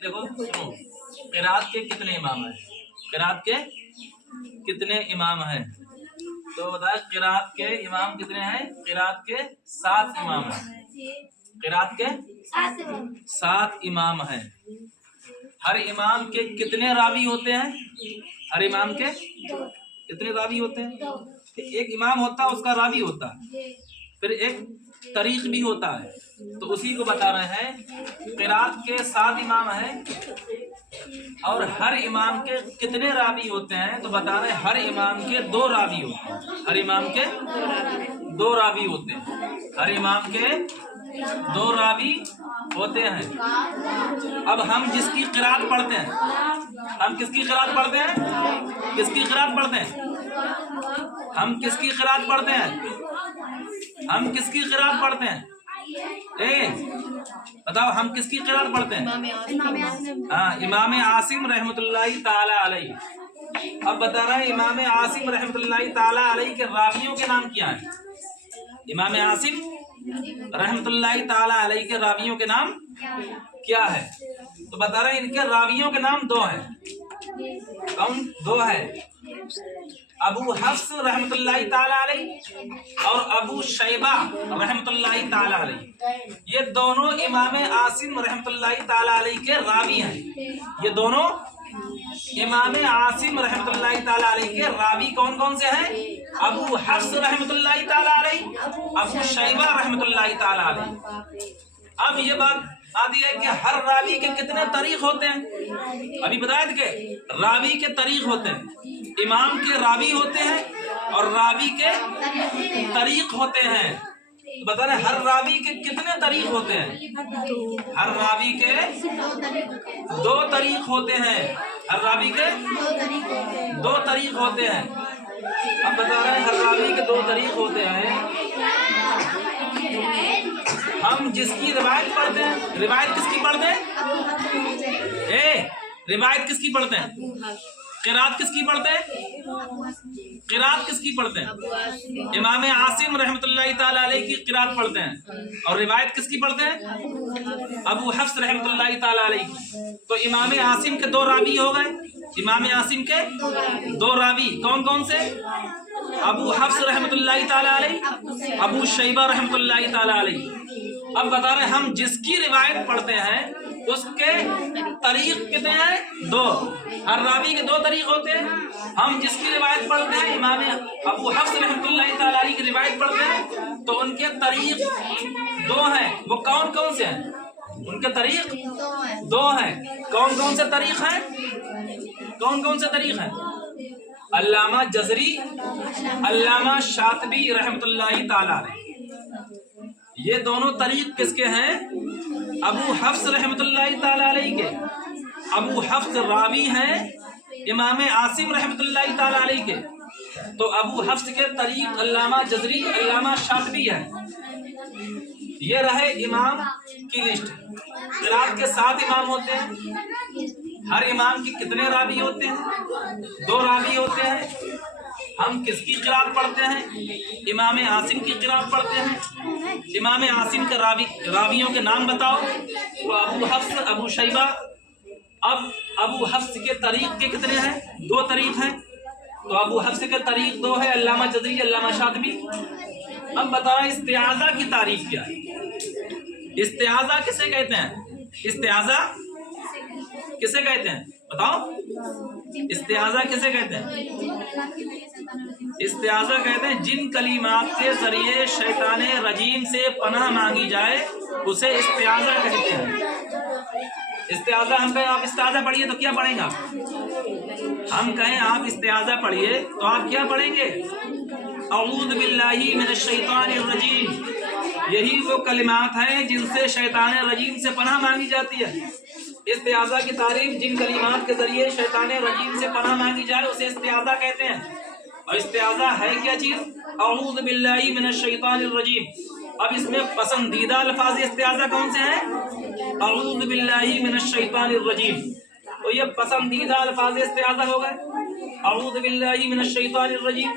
देखो सुनो, क़िराअत के कितने इमाम हैं? क़िराअत के कितने इमाम हैं? तो बताए क़िराअत के इमाम कितने हैं? क़िराअत के 7 इमाम हैं। क़िराअत के 7 इमाम हैं। हर इमाम के कितने रावी होते हैं? हर इमाम के कितने रावी होते हैं? एक इमाम होता है, उसका रावी होता है, फिर एक तरीक़ भी होता है। तो उसी को बता रहे हैं। क़िराअत के 7 इमाम हैं और हर इमाम के कितने रावी होते हैं? तो बता रहे हैं हर इमाम के 2 रावी होते हैं। हर इमाम के 2 रावी होते हैं। हर इमाम के 2 रावी होते हैं। अब हम जिसकी क़िराअत पढ़ते हैं, हम किसकी क़िराअत पढ़ते हैं? किसकी क़िराअत पढ़ते हैं? हम किसकी क़िराअत पढ़ते हैं? हम किसकी क़िराअत पढ़ते हैं? बताओ, हम किसकी क़िराअत पढ़ते हैं? हाँ, इमाम आसिम रहमतुल्लाहि ताला अलैहि। अब बता रहे हैं इमाम आसिम रहमतुल्लाहि ताला अलैहि के रावियों के नाम क्या हैं? इमाम आसिम रहमतुल्लाहि ताला अलैहि के रावियों के नाम क्या है? तो बता रहे हैं इनके रावियों के नाम 2 हैं। कौन 2 है? अबू हफ्स रहमतुल्लाहि ताला अलैहि और अबू शैबा रहमतुल्लाहि ताला अलैहि। ये दोनों इमाम आसिम रहमतुल्लाहि ताला अलैहि के रावी हैं। ये दोनों इमाम आसिम रहमतुल्लाहि ताला अलैहि के रावी कौन कौन से हैं? अबू हफ्स रहमतुल्लाहि ताला अलैहि, अबू शैबा रहमतुल्लाहि ताला अलैहि। अब ये बात आती है कि हर रावी के कितने तरीक़ होते हैं? अभी बताया था कि रावी के तरीक़ होते हैं, इमाम के रावी होते हैं और रावी के तरीक़ होते हैं। तो बता रहे हर रावी के कितने तरीक़ होते हैं? हर रावी के 2 तरीक़ होते हैं। हर रावी के 2 तरीक़ होते हैं। अब बता रहे हैं हर रावी के 2 तरीक़ होते हैं। हम जिसकी रिवायत पढ़ते हैं, रिवायत किसकी पढ़ते हैं? रिवायत किसकी पढ़ते हैं? क़िराअत किसकी पढ़ते हैं? क़िराअत किसकी पढ़ते हैं? इमाम आसिम रहमतुल्लाहि ताला अलैहि की क़िराअत पढ़ते हैं। और रिवायत किसकी पढ़ते हैं? अबू हफ्स रहमतुल्लाहि ताला अलैहि। तो इमाम आसिम के 2 रावी हो गए। इमाम आसिम के 2 रावी कौन कौन से? अबू हफ्स रहमतुल्लाहि ताला अलैहि, अबू शैबा रहमतुल्लाहि ताला अलैहि। अब बता रहे हम जिसकी रिवायत पढ़ते हैं उसके तरीक़ कितने हैं? 2। हर रावी के 2 तरीक़ होते हैं। हम जिसकी रिवायत पढ़ते हैं, इमाम अबू हफ्स रहमतुल्लाहि ताला अलैहि की रिवायत पढ़ते हैं, तो उनके तरीक़ 2 हैं। वो कौन कौन से हैं? उनके तरीक़ 2 हैं। कौन कौन से तरीक़ हैं? कौन कौन से तरीक़ हैं? अल्लामा जज़री, अल्लामा शातिबी रहमतुल्लाहि ताला अलैहि। ये दोनों तरीक़ किसके हैं? अबू हफ्स रहमतुल्लाहि ताला अलैहि के। अबू हफ्स रावी हैं इमाम आसिम रहमतुल्लाहि ताला अलैहि के। तो अबू हफ्स के तरीक़ अल्लामा जज़री, अल्लामा शातिबी है। ये रहे इमाम की लिस्ट। क़िराअत के 7 इमाम होते हैं। हर इमाम की कितने रावी होते हैं? 2 रावी होते हैं। हम किसकी क़िराअत पढ़ते हैं? इमाम आसिम की क़िराअत पढ़ते हैं। इमाम आसिम के रावियों के नाम बताओ। वो अबू हफ्स, अबू शैबा। अब अबू हफ्स के तरीक़ के कितने हैं? 2 तरीक़ हैं। तो अबू हफ्स के तरीक़ 2 है, अल्लामा जज़री, अल्लामा शातिबी। अब बता रहे इस्तिआज़ा की तारीफ़ क्या है? इस्तिआज़ा किसे कहते हैं? इस्तिआज़ा किसे कहते हैं? बताओ, इस्तिआज़ा किसे कहते हैं? इस्तिआज़ा कहते हैं जिन कलीमात के ज़रिए शैतान रजीम से पनाह मांगी जाए उसे इस्तिआज़ा कहते हैं। इस्तिआज़ा हम कहें आप इस्तिआज़ा पढ़िए तो क्या पढ़ेंगे आप? हम कहें आप इस्तिआज़ा पढ़िए तो आप क्या पढ़ेंगे? अऊज़ु बिल्लाहि मिनश शैतानिर रजीम। यही वो कलिमात हैं जिनसे शैतान रजीम से पनाह मांगी जाती है। इस्तिआज़ा की तारीफ जिन कलिमात के ज़रिए शैतान रजीम से पनाह मांगी जाए उसे इस्तिआज़ा कहते हैं। और इस्तिआज़ा है क्या चीज़? अऊज़ु बिल्लाहि मिनश शैतानिर रजीम। अब इसमें पसंदीदा अल्फाज इस्तिआज़ा कौन से हैं? अऊज़ु बिल्लाहि मिनश शैतानिर रजीम। तो ये पसंदीदा अल्फाज इस्तिआज़ा हो गए, अऊज़ु बिल्लाहि मिनश शैतानिर रजीम।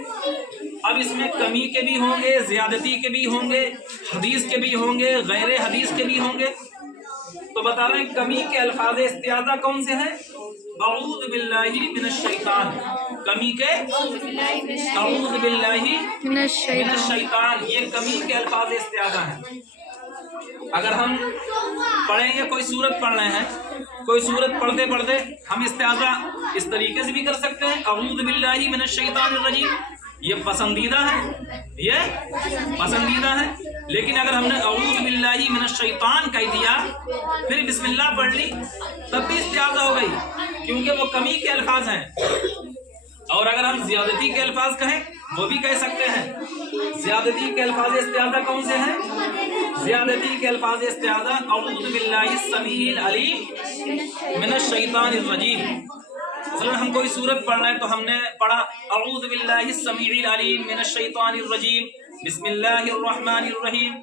अब इसमें कमी के भी होंगे, ज़्यादती के भी होंगे, हदीस के भी होंगे, गैर हदीस के भी होंगे। تو بتا رہے ہیں کمی کے الفاظ استعاذہ کون سے ہیں؟ اعوذ باللہ من الشیطان، کمی کے اعوذ باللہ من الشیطان، یہ کمی کے الفاظ استعاذہ ہیں۔ اگر ہم پڑھیں گے، کوئی سورت پڑھ رہے ہیں، کوئی سورت پڑھتے پڑھتے ہم استعاذہ اس طریقے سے بھی کر سکتے ہیں، اعوذ باللہ من الشیطان الرجیم، یہ پسندیدہ ہے، یہ پسندیدہ ہے۔ لیکن اگر ہم نے اعوذ باللہ من الشیطان کہہ دیا پھر بسم اللہ پڑھ لی تب بھی استعاذہ ہو گئی، کیونکہ وہ کمی کے الفاظ ہیں۔ اور اگر ہم زیادتی کے الفاظ کہیں وہ بھی کہہ سکتے ہیں۔ زیادتی کے الفاظ استعاذہ کون سے ہیں؟ زیادتی کے الفاظ استعاذہ اعوذ باللہ السمیع العلیم من الشیطان الرجیم۔ مثلا ہم کوئی سورت پڑھ رہے ہیں تو ہم نے پڑھا اعوذ باللہ السمیع العلیم من الشیطان الرجیم، بسم اللہ الرحمن الرحیم،